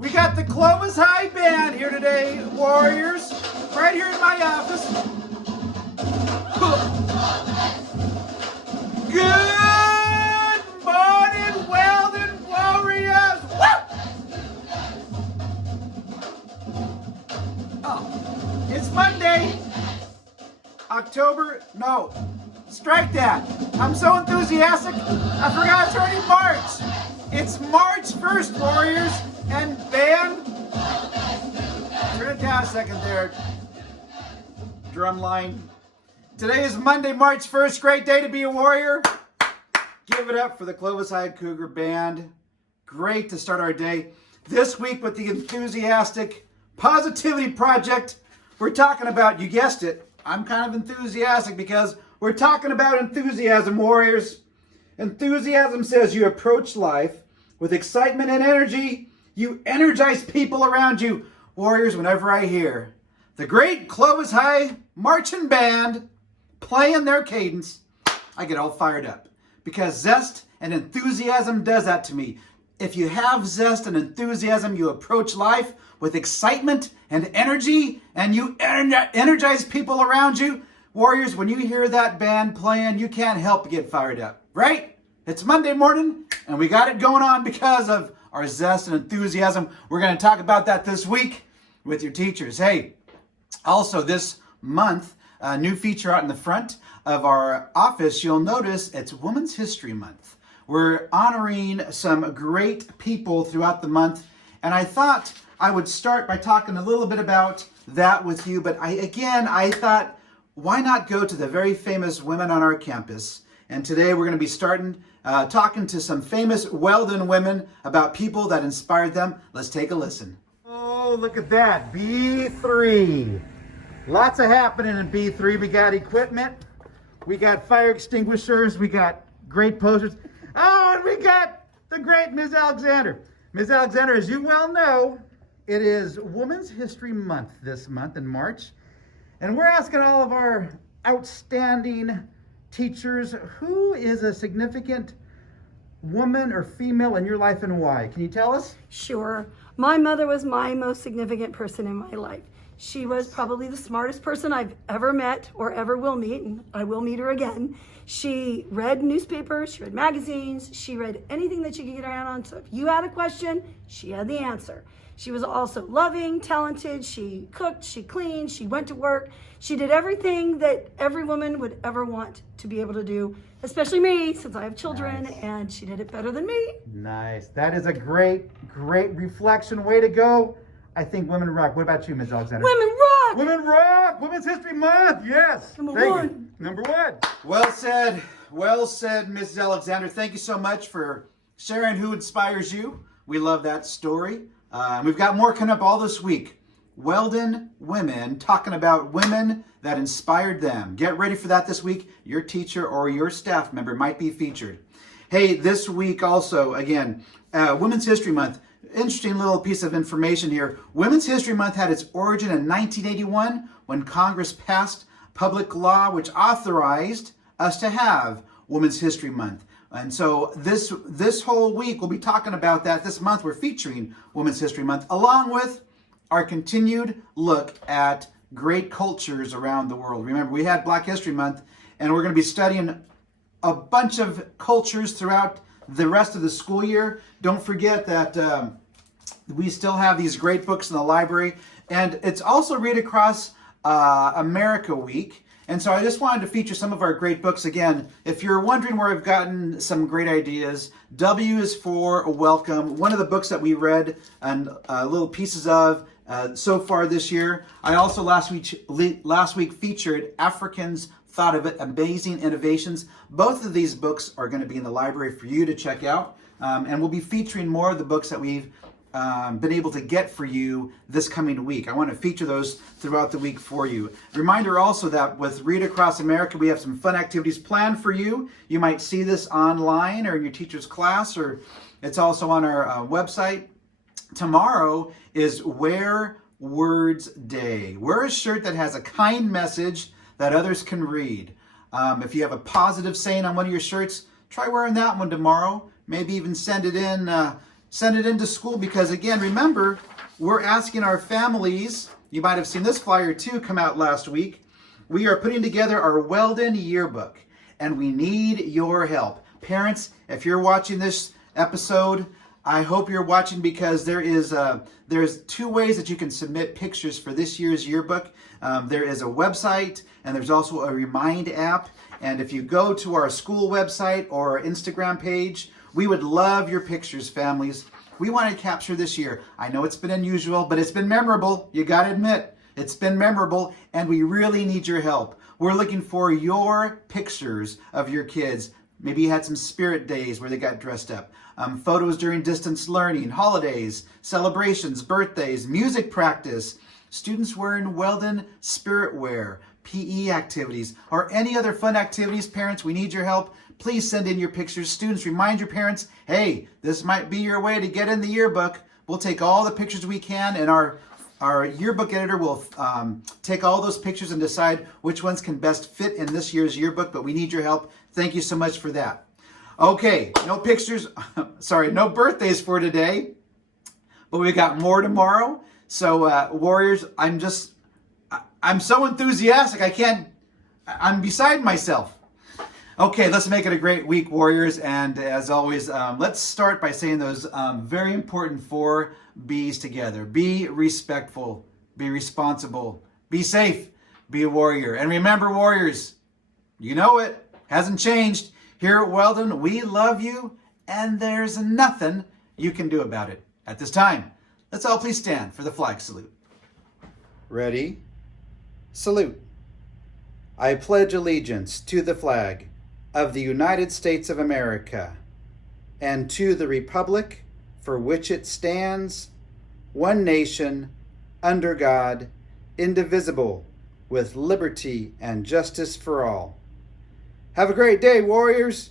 We got the Clovis High Band here today, Warriors, right here in my office. Good morning, Weldon Warriors! Woo! Oh, it's Monday, strike that. I'm so enthusiastic, I forgot it's already March. It's March 1st, Warriors, and band. Turn it down a second there, drum line. Today is Monday, March 1st. Great day to be a Warrior. Give it up for the Clovis High Cougar Band. Great to start our day. This week with the enthusiastic Positivity Project, we're talking about, you guessed it, I'm kind of enthusiastic because we're talking about enthusiasm, Warriors. Enthusiasm says you approach life with excitement and energy. You energize people around you. Warriors, whenever I hear the great Clovis High Marching Band playing their cadence, I get all fired up because zest and enthusiasm does that to me. If you have zest and enthusiasm, you approach life with excitement and energy, and you energize people around you. Warriors, when you hear that band playing, you can't help but get fired up, right? It's Monday morning, and we got it going on because of our zest and enthusiasm. We're going to talk about that this week with your teachers. Hey, also this month, a new feature out in the front of our office, you'll notice it's Women's History Month. We're honoring some great people throughout the month, and I thought I would start by talking a little bit about that with you, but I thought, why not go to the very famous women on our campus? And today we're going to be talking to some famous Weldon women about people that inspired them. Let's take a listen. Oh, look at that, B3. Lots of happening in B3. We got equipment, we got fire extinguishers, we got great posters. Oh, and we got the great Ms. Alexander. Ms. Alexander, as you well know, it is Women's History Month this month in March. And we're asking all of our outstanding teachers, who is a significant woman or female in your life and why? Can you tell us? Sure. My mother was my most significant person in my life. She was probably the smartest person I've ever met or ever will meet, and I will meet her again. She read newspapers, she read magazines, she read anything that she could get her hand on. So if you had a question, she had the answer. She was also loving, talented, she cooked, she cleaned, she went to work. She did everything that every woman would ever want to be able to do, especially me, since I have children, nice. And she did it better than me. Nice. That is a great reflection. Way to go. I think women rock. What about you, Ms. Alexander? Women rock! Women rock! Women's History Month, yes! Number one. Number one. Well said, Mrs. Alexander. Thank you so much for sharing who inspires you. We love that story. We've got more coming up all this week. Weldon women talking about women that inspired them. Get ready for that this week. Your teacher or your staff member might be featured. Hey, this week also, again, Women's History Month. Interesting little piece of information here. Women's History Month had its origin in 1981 when Congress passed public law which authorized us to have Women's History Month. And so this whole week we'll be talking about that. This month we're featuring Women's History Month along with our continued look at great cultures around the world. Remember, we had Black History Month, and we're going to be studying a bunch of cultures throughout the rest of the school year. Don't forget that we still have these great books in the library, and it's also Read Across America Week. And so I just wanted to feature some of our great books again. If you're wondering where I've gotten some great ideas, W is for Welcome. One of the books that we read and little pieces of so far this year. I also last week featured Africans Thought of It, Amazing Innovations. Both of these books are going to be in the library for you to check out. And we'll be featuring more of the books that we've been able to get for you this coming week. I want to feature those throughout the week for you. Reminder also that with Read Across America, we have some fun activities planned for you. You might see this online or in your teacher's class, or it's also on our website. Tomorrow is Wear Words Day. Wear a shirt that has a kind message that others can read. If you have a positive saying on one of your shirts, try wearing that one tomorrow. Maybe even send it in Send it into school because, again, remember, we're asking our families, you might have seen this flyer too come out last week. We are putting together our Weldon yearbook, and we need your help. Parents, if you're watching this episode, I hope you're watching because there's two ways that you can submit pictures for this year's yearbook. There is a website, and there's also a Remind app. And if you go to our school website or our Instagram page, we would love your pictures, families. We want to capture this year. I know it's been unusual, but it's been memorable. You got to admit, it's been memorable, and we really need your help. We're looking for your pictures of your kids. Maybe you had some spirit days where they got dressed up. Photos during distance learning, holidays, celebrations, birthdays, music practice, students wearing Weldon spirit wear, PE activities, or any other fun activities. Parents, we need your help. Please send in your pictures. Students, remind your parents, hey, this might be your way to get in the yearbook. We'll take all the pictures we can, and our yearbook editor will take all those pictures and decide which ones can best fit in this year's yearbook, but we need your help. Thank you so much for that. Okay, no pictures, no birthdays for today, but we've got more tomorrow. So Warriors, I'm so enthusiastic, I'm beside myself. Okay, let's make it a great week, Warriors. And as always, let's start by saying those very important 4 B's together. Be respectful, be responsible, be safe, be a warrior. And remember, Warriors, you know it, hasn't changed. Here at Weldon, we love you, and there's nothing you can do about it. At this time, let's all please stand for the flag salute. Ready? Salute. I pledge allegiance to the flag of the United States of America and to the republic for which it stands, one nation, under God, indivisible, with liberty and justice for all. Have a great day, Warriors!